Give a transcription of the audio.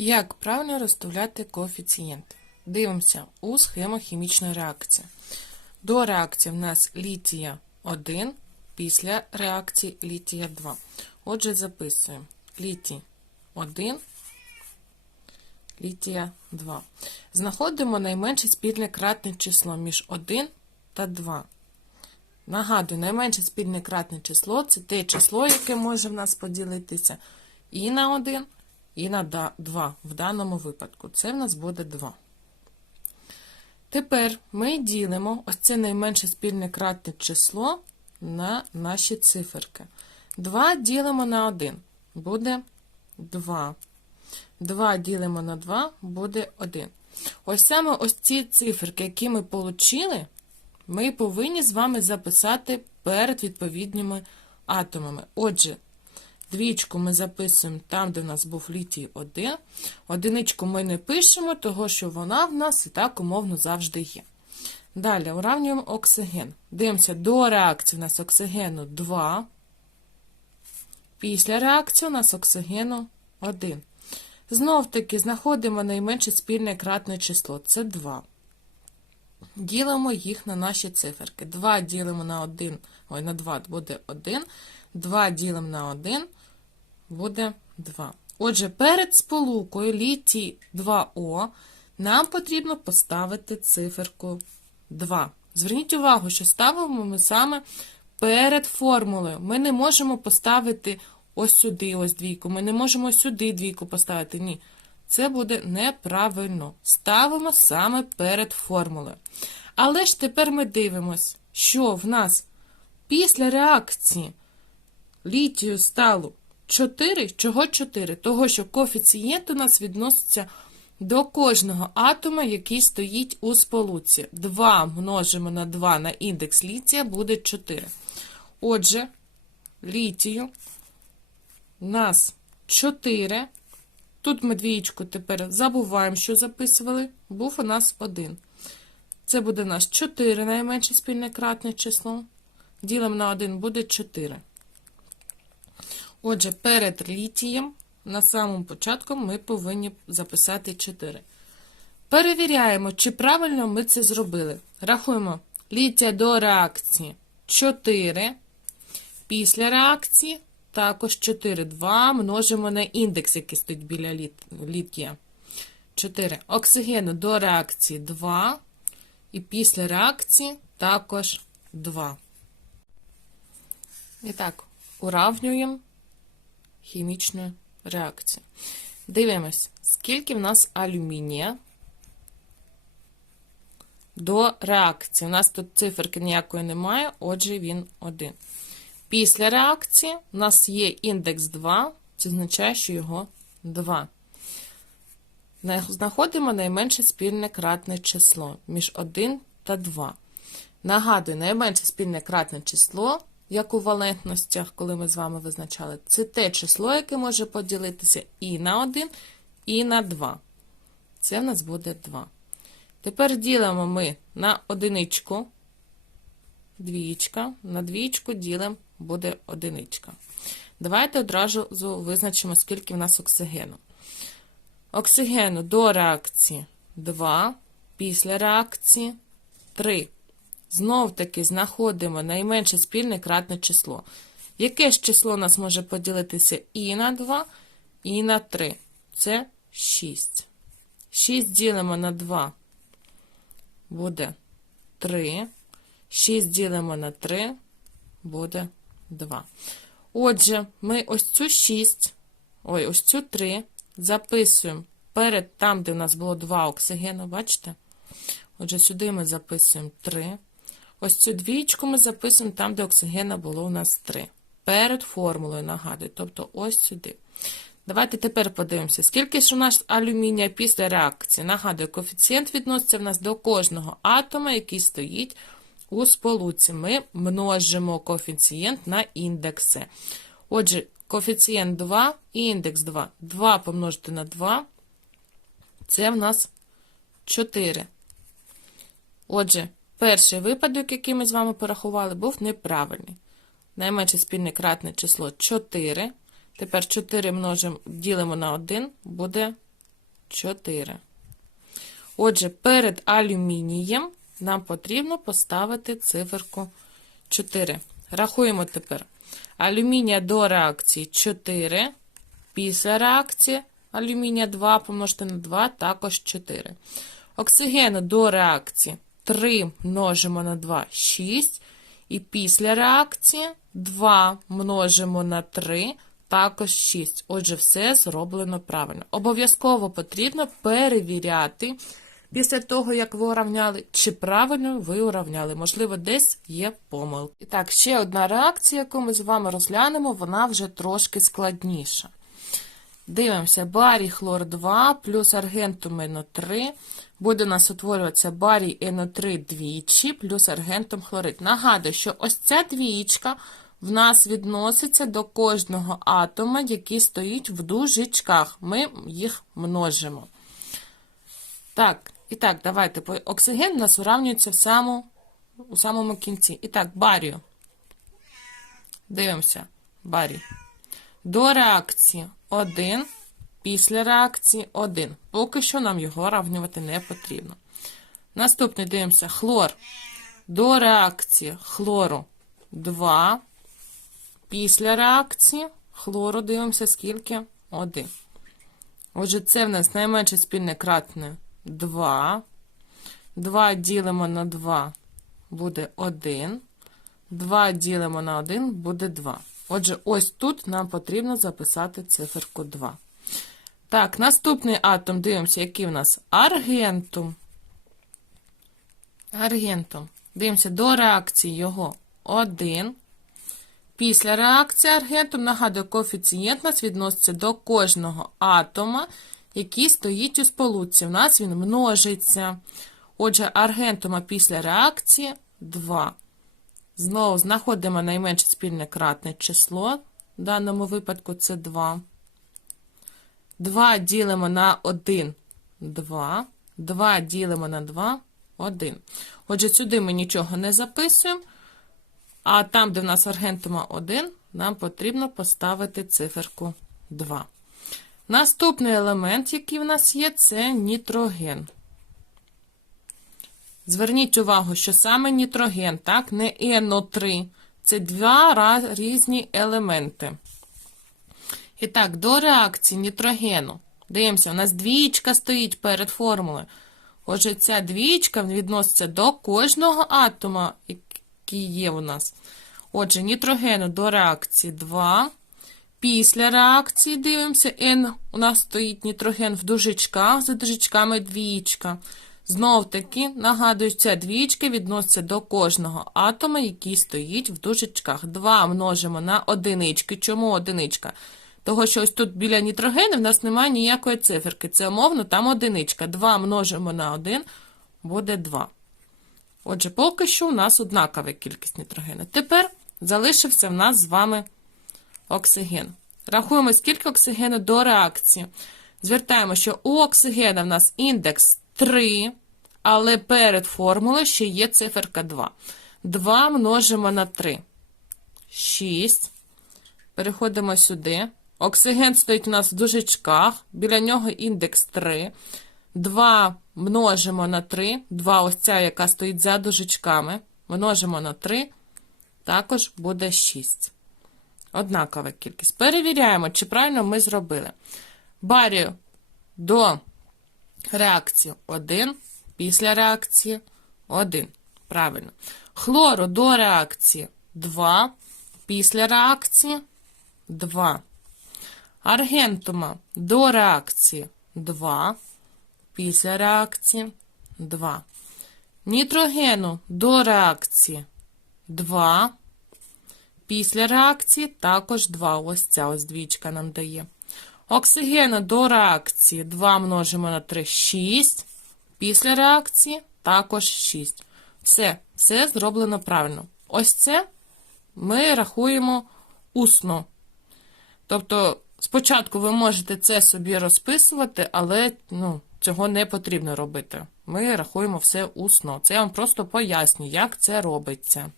Як правильно розставляти коефіцієнти? Дивимося у схему хімічної реакції. До реакції в нас літія 1, після реакції літія 2. Отже, записуємо літій 1, літія 2. Знаходимо найменше спільне кратне число між 1 та 2. Нагадую, найменше спільне кратне число це те число, яке може в нас поділитися і на 1, і на 2 в даному випадку. Це в нас буде 2. Тепер ми ділимо ось це найменше спільне кратне число на наші циферки. 2 ділимо на 1, буде 2. 2 ділимо на 2, буде 1. Ось саме ось ці циферки, які ми отримали, ми повинні з вами записати перед відповідними атомами. Отже, двічку ми записуємо там, де в нас був літій 1. Одиничку ми не пишемо, того що вона в нас і так умовно завжди є. Далі уравнюємо оксиген. Дивимося, до реакції у нас оксигену 2. Після реакції у нас оксигену 1. Знов таки знаходимо найменше спільне кратне число. Це 2. Ділимо їх на наші циферки. 2 ділимо на 1, ой, на 2 буде 1. 2 ділимо на 1 буде 2. Отже, перед сполукою літій 2О нам потрібно поставити циферку 2. Зверніть увагу, що ставимо ми саме перед формулою. Ми не можемо поставити ось сюди ось двійку, ми не можемо сюди двійку поставити. Ні. Це буде неправильно. Ставимо саме перед формулою. Але ж тепер ми дивимось, що в нас після реакції літію стало 4. Чого 4? Того, що коефіцієнт у нас відноситься до кожного атома, який стоїть у сполуці. 2 множимо на 2 на індекс літія буде 4. Отже, літію у нас 4. Тут ми двієчку тепер забуваємо, що записували. Був у нас 1. Це буде у нас 4 найменше спільне кратне число. Ділимо на 1 буде 4. Отже, перед літієм на самому початку ми повинні записати 4. Перевіряємо, чи правильно ми це зробили. Рахуємо літія до реакції 4. Після реакції також 4. 2 множимо на індекс, який стоїть біля літ, літія. 4. Оксигену до реакції 2. І після реакції також 2. І так, уравнюємо хімічну реакцію. Дивимось, скільки в нас алюмінія до реакції. У нас тут циферки ніякої немає, отже, він 1. Після реакції у нас є індекс 2, це означає, що його 2. Знаходимо найменше спільне кратне число між 1 та 2. Нагадую, найменше спільне кратне число, як у валентностях, коли ми з вами визначали, це те число, яке може поділитися і на 1, і на 2. Це в нас буде 2. Тепер ділимо ми на одиничку, двієчка, на двієчку ділимо буде одиничка. Давайте одразу визначимо, скільки в нас оксигену. Оксигену до реакції 2, після реакції 3. Знов таки знаходимо найменше спільне кратне число. Яке ж число у нас може поділитися і на 2, і на 3? Це 6. 6 ділимо на 2 буде 3. 6 ділимо на 3 буде 2. Отже, ми ось цю 6, ой, ось цю 3 записуємо перед там, де в нас було 2 оксигену, бачите? Отже, сюди ми записуємо 3. Ось цю двічку ми записуємо там, де оксигена було у нас 3. Перед формулою нагадую, тобто ось сюди. Давайте тепер подивимося, скільки ж у нас алюмінія після реакції. Нагадую, коефіцієнт відноситься в нас до кожного атома, який стоїть у сполуці. Ми множимо коефіцієнт на індекси. Отже, коефіцієнт 2 і індекс 2. 2 помножити на 2 це в нас 4. Отже, перший випадок, який ми з вами порахували, був неправильний. Найменше спільне кратне число 4. Тепер 4 множимо, ділимо на 1, буде 4. Отже, перед алюмінієм нам потрібно поставити циферку 4. Рахуємо тепер. Алюмінія до реакції 4. Після реакції алюмінія 2 помножити на 2 також 4. Оксигену до реакції 3 множимо на 2 6. І після реакції 2 множимо на 3 також 6. Отже, все зроблено правильно. Обов'язково потрібно перевіряти після того, як ви уравняли, чи правильно ви уравняли. Можливо, десь є помилка. І так, ще одна реакція, яку ми з вами розглянемо, вона вже трошки складніша. Дивимося, барій хлор 2 плюс аргентум НО3. Буде у нас утворюватися барій НО3 двічі плюс аргентум хлорид. Нагадую, що ось ця двічка в нас відноситься до кожного атома, який стоїть в дужечках. Ми їх множимо. Так, і так, давайте. Оксиген у нас уравнюється в саму, у самому кінці. І так, барію. Дивимося. Барій. До реакції 1, після реакції 1. Поки що нам його равнювати не потрібно. Наступний дивимося хлор. До реакції хлору 2. Після реакції хлору дивимося скільки? 1. Отже, це в нас найменше спільне кратне 2. 2 ділимо на 2 буде 1. 2 ділимо на 1 буде 2. Отже, ось тут нам потрібно записати циферку 2. Так, наступний атом дивимося, який в нас аргентум. Аргентум. Дивимося до реакції його 1. Після реакції аргентум, нагадую, коефіцієнт у нас відноситься до кожного атома, який стоїть у сполуці. У нас він множиться. Отже, аргентума після реакції 2. Знову знаходимо найменше спільне кратне число. В даному випадку це 2. 2 ділимо на 1 2. 2 ділимо на 2 1. Отже, сюди ми нічого не записуємо. А там, де в нас аргентума 1, нам потрібно поставити циферку 2. Наступний елемент, який в нас є, це нітроген. Зверніть увагу, що саме нітроген, так, не НО3. Це два різні елементи. І так, до реакції нітрогену. Дивимося, у нас двічка стоїть перед формулою. Отже, ця двічка відноситься до кожного атома, який є у нас. Отже, нітрогену до реакції 2. Після реакції дивимося, N у нас стоїть нітроген в дужечках, за дужечками двічка. Знов таки, нагадую, ця двічка відноситься до кожного атома, який стоїть в дужечках. 2 множимо на одинички. Чому одиничка? Того, що ось тут біля нітрогену в нас немає ніякої циферки. Це умовно, там одиничка. 2 множимо на 1 буде 2. Отже, поки що у нас однакова кількість нітрогену. Тепер залишився в нас з вами оксиген. Рахуємо, скільки оксигену до реакції. Звертаємо, що у оксигена в нас індекс 3, але перед формулою ще є циферка 2. 2 множимо на 3. 6. Переходимо сюди. Оксиген стоїть у нас в дужечках. Біля нього індекс 3. 2 множимо на 3. 2 ось ця, яка стоїть за дужечками. Множимо на 3. Також буде 6. Однакова кількість. Перевіряємо, чи правильно ми зробили. Барію до реакції 1, після реакції 1. Правильно. Хлору до реакції 2, після реакції 2. Аргентума до реакції 2, після реакції 2. Нітрогену до реакції 2. Після реакції також 2. Ось ця ось двічка нам дає. Оксигену до реакції 2 множимо на 3 6. Після реакції також 6. Все, все зроблено правильно. Ось це ми рахуємо усно. Тобто, спочатку ви можете це собі розписувати, але ну, цього не потрібно робити. Ми рахуємо все усно. Це я вам просто поясню, як це робиться.